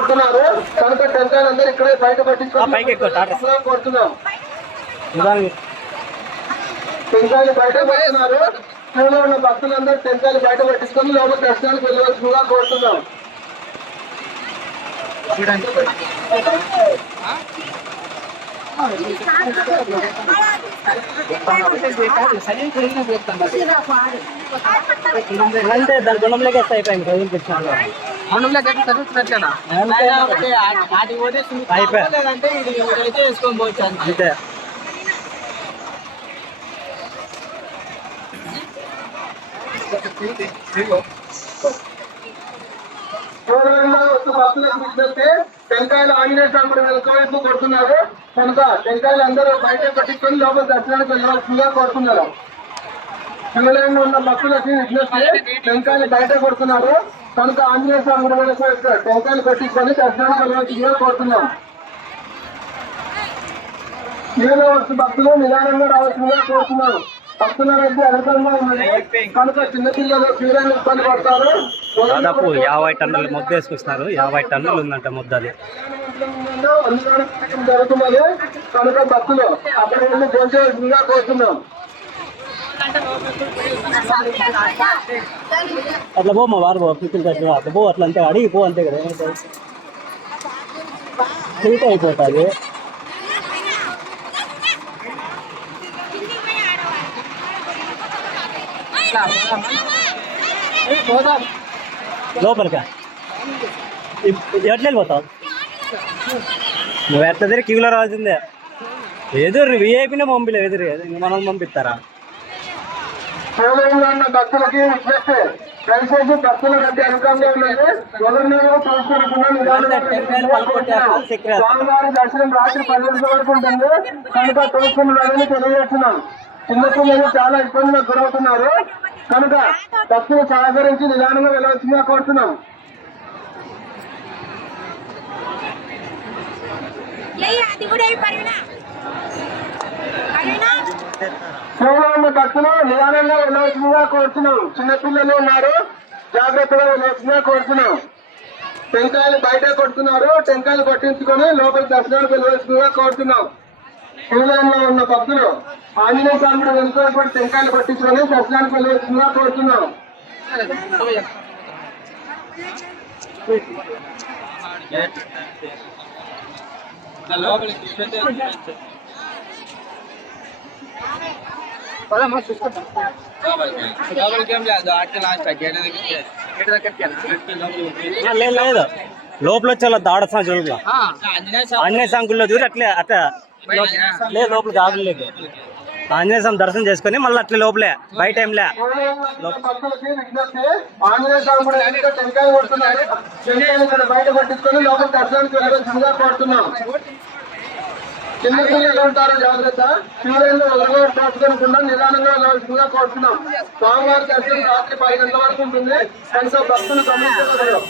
కొడుతున్నారు కనుక టెంకాయలు అందరూ ఇక్కడే బయట. కొడుతున్నాం నిదానంగా. టెంకాయలు బయట పడుతున్నారు క్యూలో ఉన్న భక్తులందరూ టెంకాయలు బయట పట్టించుకొని లోపల దర్శనానికి వెళ్ళవలసిందిగా కోరుతున్నాం అంటే దాని గుణంలోకి వస్తే అయిపోయింది రోజులు అంతే. టెంకాయలు ఆంజనేయ స్వామి వెనుకవైపు కొడుతున్నారు కనుక టెంకాయలు అందరూ బయట పట్టించుకొని లోపల దర్శనానికి వెళ్ళవలసిందిగా కోరుతున్నారు శివలయంలో ఉన్న భక్తులకి విజ్ఞప్తి టెంకాయలు బయట కొడుతున్నారు కనుక ఆంజనేయ స్వామి గుడి వెనుక టెంకాయలు పట్టించుకొని దర్శనానికి వెళ్ళవలసిందిగా కోరుతున్నాం. శివలో వస్తు భక్తులు నిదానంగా రావాల్సిందిగా కోరుతున్నారు భక్తుల రద్దీ అధికంగా ఉన్నది. కనుక చిన్నపిల్లలు శివలయంలో ఇబ్బంది పడతారు. దాదాపు యాభై టన్నుల ముద్ద వేసుకొస్తున్నారు. యాభై టన్నులు ఉందంట ముద్ద అది జరుగుతున్నది. కనుక భక్తులు అక్కడ వెళ్ళి భోజనంగా కోరుతున్నాం. అట్లా పో మా వారు పో పిక్కులు కట్టిన అట్లా పో అట్లా అంతే అడిగి పో అంతే కదా. హీట్ అయిపోతుంది. లోపలికా ఎట్లా వెళ్ళిపోతావు? నువ్వు ఎట్లా దగ్గర క్యూలో రావాల్సిందే. ఎదురు విఐపీనే పంపిలే ఎదురు. ఇంక మనం పంపిస్తారా? శివలింగంలో ఉన్న భక్తులకి విజ్ఞప్తి దయచేసి భక్తుల రద్దీ అధికంగా ఉన్నది. ఎవరినైనా చూసుకోకుండా నిదానంగా స్వామివారి దర్శనం రాత్రి పన్నెండు వరకు ఉంటుంది. కనుక చూసుకున్నారని తెలియజేస్తున్నాం. చిన్నపిల్లలు చాలా ఇబ్బందులకు గురవుతున్నారు. కనుక భక్తులు సహకరించి నిదానంగా వెళ్ళవలసిందిగా కోరుతున్నాం. అది కూడా క్యూలో ఉన్న భక్తులు నిదానంగా వెళ్ళవలసిందిగా కోరుతున్నాం చిన్నపిల్లలు ఉన్నారు. జాగ్రత్తగా వెళ్ళవలసిందిగా కోరుతున్నాం టెంకాయలు బయట కొడుతున్నారు. టెంకాయలు కొట్టించుకొని లోపల దర్శనానికి వెళ్ళవలసిందిగా కోరుతున్నాం క్యూలైన్లో ఉన్న భక్తులు ఆంజనేయ స్వామి వెళ్ళిపోయినప్పుడు టెంకాయలు కొట్టించుకొని దర్శనానికి వెళ్ళవలసిందిగా కోరుతున్నాం లోపలికి ఏం లేదు లేదు లేదు. లోపల వచ్చి ఆంజనేయ స్వామి ఆంజనేయ స్వామి గుడిలో దూరి అట్లే అట్లా. లేదు లోపలికి ఆగలేదు ఆంజనేయ స్వామి దర్శనం చేసుకొని మళ్ళీ అట్లే లోపలే బయట ఏం లే. భక్తులకి విజ్ఞప్తి ఆంజనేయ స్వామి కూడా ఎన్నిక టెంకాయలు కొడుతున్నారు టెంకాయలు ఇక్కడ బయట కొట్టించుకొని లోపల. చిన్న పిల్లలు ఉంటారు జాగ్రత్త. శివలయంలో ఎవరిలో పాల్గొనకుండా నిదానంగా వెళ్ళవలసిందిగా కోరుతున్నాం. స్వామివారి దర్శనం రాత్రి పది గంటల వరకు ఉంటుంది. కనుక భక్తులు గమనించగలరు.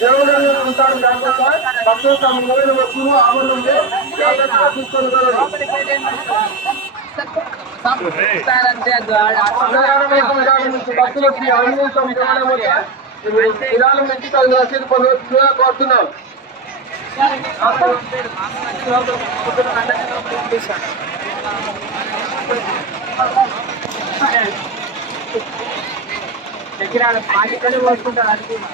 దేవుడు ఉంటారు జాగ్రత్త. భక్తులు తమ మూలైన వస్తువులు ఆవరణ ఉంటే జాగ్రత్తగా నుంచి భక్తులకు వద్ద విధానం నుంచి తగిన రసీదు పొందవలసిందిగా కోరుతున్నాం. దగ్గర పాటికలు పోసుకుంటారు అనుకున్నా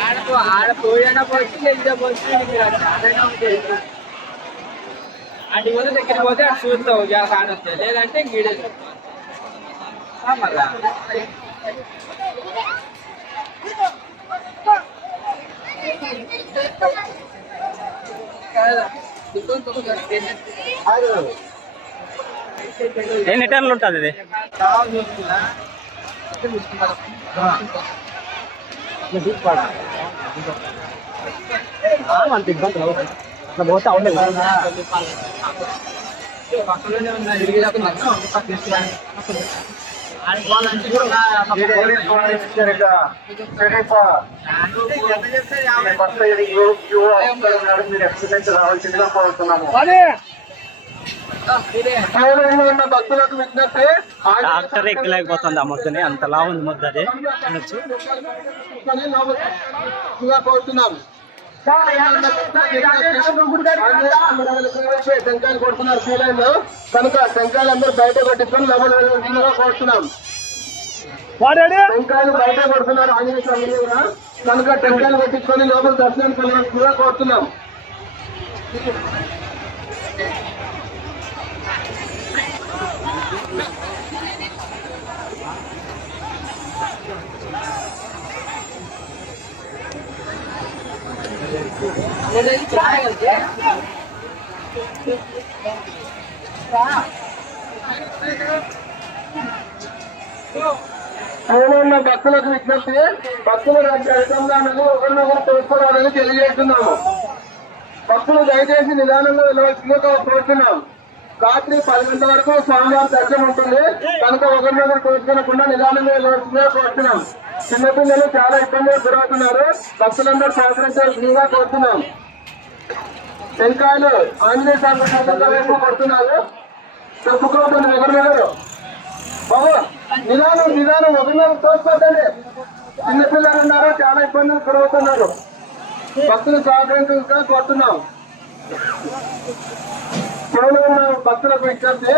ఆడకు ఆడ పోయినా పోసి ఎంత పోసి అదైనా ఉంటుంది అటు పోతే దగ్గరికి పోతే అటు చూస్తావు జాగ్రత్త లేదంటే గీడేది మళ్ళా ఎన్ని టన్నులు ఉంటుంది ఇది? అంత ఇబ్బంది అట్లా పోతే అవును పక్కలోనే రావాల్సిందిగా కోరుతున్నాము డాక్టర్ ఎక్కలేకపోతుంది ఆ ముద్దని అంతలా ఉంది ముద్ద అది. అనొచ్చు స్వామి టెంకాయలు కొడుతున్నారు క్యూలైన్లో కనుక టెంకాయలు అందరూ బయట కొట్టించుకొని లోపల వెళ్ళవలసిందిగా కోరుతున్నాం టెంకాయలు బయట కొడుతున్నారు ఆంజనేయ స్వామి కనుక టెంకాయలు కొట్టించుకొని లోపల దర్శనానికి వెళ్ళవలసిందిగా కోరుతున్నాం ఉన్న భక్తులకు విజ్ఞప్తి భక్తులు రాజ్యాంగాన్ని ఒకరినొకరు తెలుసుకోవాలని తెలియజేస్తున్నాము. భక్తులు దయచేసి నిదానంలో వెళ్ళవలసిందిగా కోరుతున్నాం రాత్రి పది గంటల వరకు స్వామివారి దర్శనం ఉంటుంది. కనుక ఒకరినొకరు తోడుకోకుండా నిదానంగా వెళ్ళవలసిందిగా కోరుతున్నాం చిన్నపిల్లలు చాలా ఇబ్బందులు గురవుతున్నారు. భక్తులందరూ సహకరించాల్సిందిగా కోరుతున్నాం టెంకాయలు ఆంజనేయ స్వామి కొడుతున్నారు. చెప్పుకోవద్దండి ఒకరినొకరు బాబు నిదానం నిదానం ఒకరినొకరు తోసిపోతండి చిన్నపిల్లలు ఉన్నారు చాలా ఇబ్బందులు గురవుతున్నారు భక్తులు సహకరించగా కోరుతున్నాం ఇప్పుడు ఉన్న భక్తులకు విజ్ఞప్తి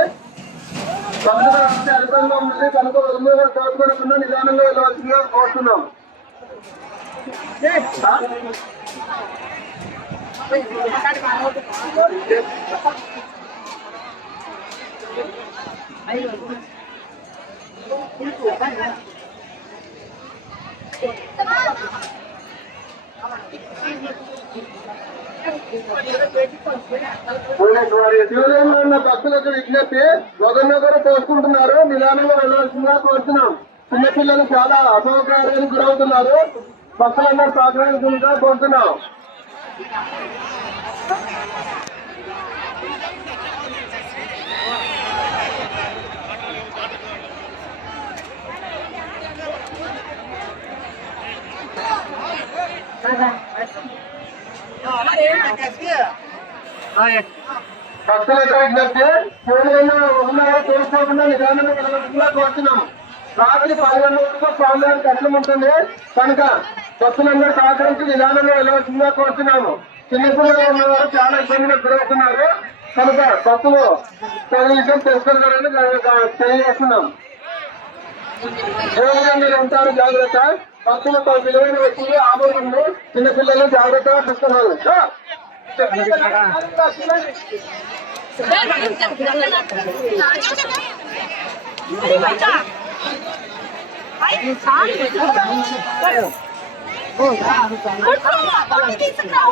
భక్తుల అధికంగా ఉంది కనుక ఒకరినొకరు తోసుకోకుండా నిదానంగా వెళ్ళవలసిందిగా కోరుతున్నాం శివలింగంలో ఉన్న భక్తులకు విజ్ఞప్తి ఒకరినొకరు కోసుకుంటున్నారు నిదానంగా వెళ్ళవలసిందిగా కోరుతున్నాం. చిన్నపిల్లలు చాలా అసౌకర్యానికి గురవుతున్నారు. భక్తులందరూ సహకరించుకుంటా కోరుతున్నాం. భక్తులకు విజ్ఞప్తి శివలింగంలో ఒకరినొకరు తెలుసుకోకుండా నిదానంగా వెళ్ళకుండా కోరుతున్నాము రాత్రి పదిహేను వరకు స్వామివారి కష్టం ఉంటుంది కనుక భక్తులందరూ సహకరించి నిదానంగా వెళ్ళవలసిందిగా కోరుతున్నాము చిన్నపిల్లలు ఉన్నవారు చాలా ఇబ్బందులకు గురవుతున్నారు కనుక భక్తులు తగిన విషయం తెలుసుకుంటారని తెలియజేస్తున్నాం దేవుడిగా మీరు ఉంటారు జాగ్రత్త భక్తులతో విలువైన వ్యక్తులు ఆభరణములు చిన్నపిల్లలు జాగ్రత్తగా చూస్తున్నారు తీసుకున్నావు